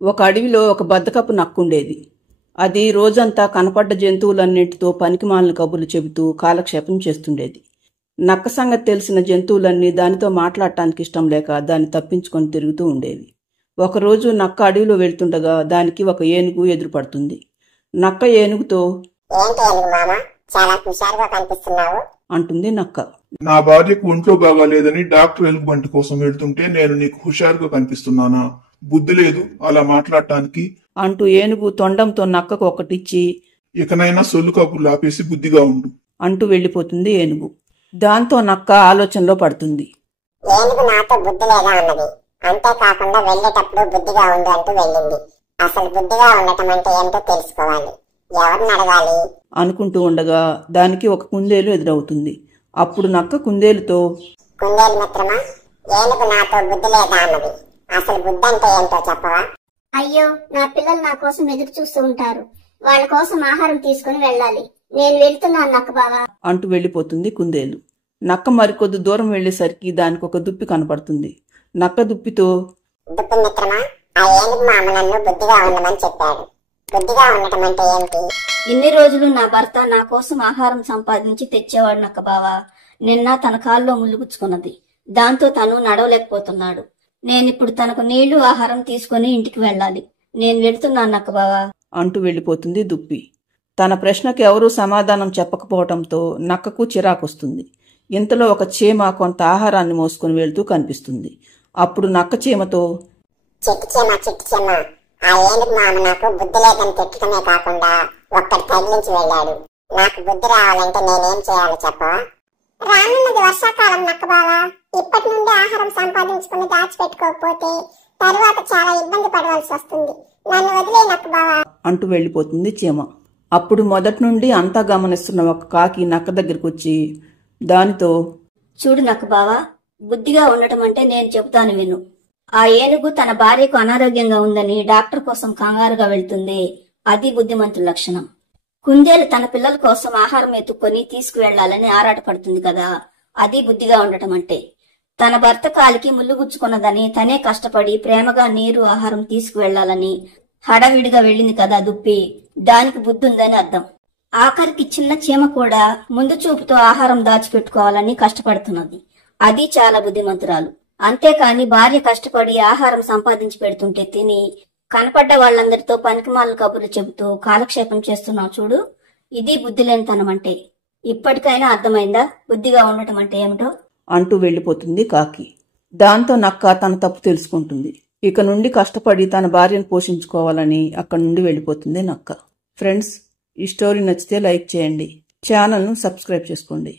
ఒక అడవిలో ఒక బద్దకపు నక్కుండేది. అది రోజంతా కనపడ్డ జంతువులన్నింటితో పనికిమాలిన కబుర్లు చెబుతూ కాలక్షేపం చేస్తుండేది. నక్క సంగతి తెలిసిన జంతువులన్నీ దానితో మాట్లాడటానికి ఇష్టం లేక దాన్ని తప్పించుకొని తిరుగుతూ ఉండేవి. ఒకరోజు నక్క అడవిలో వెళ్తుండగా దానికి ఒక ఏనుగు ఎదురుపడుతుంది. నక్క ఏనుగుతో, అంటుంది నక్క. నా భార్యకు ఒంట్లో బాగాలేదని డాక్టర్ ఎలుగుబంటి కోసం వెళ్తుంటే నేను నీకు హుషారుగా కనిపిస్తున్నానా? బుద్ధి లేదు అలా మాట్లాడటానికి అంటూ ఏనుగు తొండంతో నక్కకు ఒకటిచ్చి, ఇకనైనా సొల్లు కబుర్లు ఆపేసి బుద్ధిగా ఉండు అంటూ వెళ్లిపోతుంది ఏనుగు. దాంతో నక్క ఆలోచనలో పడుతుంది. ఏనుగు నాతో బుద్ధి లేదా అన్నది, అంతేకాకుండా వెళ్లేటప్పుడు బుద్ధిగా ఉండు అంటూ వెళ్ళింది. అసలు బుద్ధిగా ఉండటం అంటే ఏంటో తెలుసుకోవాలి, ఎవరిని అడగాలి అనుకుంటూ ఉండగా దానికి ఒక కుందేలు ఎదురవుతుంది. అప్పుడు నక్క కుందేలుతో, కుందేలు మిత్రమా, ఏనుగు నాతో బుద్ధి లేదా అన్నది, అసలు బుద్ధి అంటే ఏంటో చెప్పవా? అయ్యో, నా పిల్లలు నా కోసం ఎదురు చూస్తూ ఉంటారు, వాళ్ళ కోసం ఆహారం తీసుకుని వెళ్ళాలి, నేను వెళ్తున్నాను నక్క బావా అంటూ వెళ్లిపోతుంది కుందేలు. నక్క మరికొద్ది దూరం వెళ్లేసరికి దానికి ఒక దుప్పి కనపడుతుంది. నక్క దుప్పితో, దుప్పి మిత్రమా, ఆ ఏనుగు మామ నన్ను బుద్ధిగా ఉండమని చెప్పాడు. బుద్ధిగా ఉండటం అంటే ఏంటి? ఇన్ని రోజులు నా భర్త నా కోసం ఆహారం సంపాదించి తెచ్చేవాడు నక్క బావా. నిన్న తన కాల్లో ముళ్ళుగుచ్చుకున్నది, దాంతో తను నడవలేకపోతున్నాడు. నేనిప్పుడు తనకు నీళ్లు ఆహారం తీసుకుని ఇంటికి వెళ్ళాలి, నేను వెళ్తున్నాను నక్క బావా అంటూ వెళ్లిపోతుంది దుప్పి. తన ప్రశ్నకు ఎవరూ సమాధానం చెప్పకపోవటంతో నక్కకు చిరాకొస్తుంది. ఇంతలో ఒక చీమ కొంత ఆహారాన్ని మోసుకుని వెళ్తూ కనిపిస్తుంది. అప్పుడు నక్క చీమతో, చిట్టు చీమ, ఆ ఏనుగు మామ నాకు బుద్ధి లేదని తిట్టడమే కాకుండా ఒక్కటి తగిలించి వెళ్ళాడు. నాకు బుద్ధి రావాలంటే నేనేం చేయాలో చెప్పవా? రానున్నది వర్షాకాలం నక్క బావా, ఇప్పటి నుండి ఆహారం సంపాదించుకుని దాచిపెట్టుకోకపోతే తరువాత చాలా ఇబ్బంది పడవలసి వస్తుంది, నన్ను వదిలే నక్క బావా అంటూ వెళ్లిపోతుంది చీమ. అప్పుడు మొదటి నుండి అంతా గమనిస్తున్న ఒక కాకి నక్క దగ్గరకు వచ్చి దానితో, చూడు నక్క బావా, బుద్ధిగా ఉండటం అంటే నేను చెబుతాను విను. ఆ ఏనుగు తన భార్యకు అనారోగ్యంగా ఉందని డాక్టర్ కోసం కంగారుగా వెళ్తుంది, అది బుద్ధిమంతుల లక్షణం. కుందేలు తన పిల్లల కోసం ఆహారం ఎత్తుక్కొని తీసుకువెళ్లాలని ఆరాటపడుతుంది కదా, అది బుద్ధిగా ఉండటం అంటే. తన భర్త కాలికి ముళ్ళు గుచ్చుకున్నదని తనే కష్టపడి ప్రేమగా నీరు ఆహారం తీసుకువెళ్లాలని హడావిడిగా వెళ్ళింది కదా దుప్పి, దానికి బుద్ధి ఉందని అర్థం. ఆఖరికి చిన్న చీమ కూడా ముందు చూపుతో ఆహారం దాచిపెట్టుకోవాలని కష్టపడుతున్నది, అది చాలా బుద్ధిమంతురాలు. అంతేకాని భార్య కష్టపడి ఆహారం సంపాదించి పెడుతుంటే తిని కనపడ్డ వాళ్ళందరితో పనికిమాలిన కబుర్లు చెబుతూ కాలక్షేపం చేస్తున్నావు చూడు, ఇది బుద్ధి లేనితనం అంటే. ఇప్పటికైనా అర్థమైందా బుద్ధిగా ఉండటం అంటే ఏమిటో అంటూ వెళ్లిపోతుంది కాకి. దాంతో నక్క తన తప్పు తెలుసుకుంటుంది. ఇక నుండి కష్టపడి తన భార్యను పోషించుకోవాలని అక్కడి నుండి వెళ్లిపోతుంది నక్క. ఫ్రెండ్స్, ఈ స్టోరీ నచ్చితే లైక్ చేయండి, ఛానల్ను సబ్స్క్రైబ్ చేసుకోండి.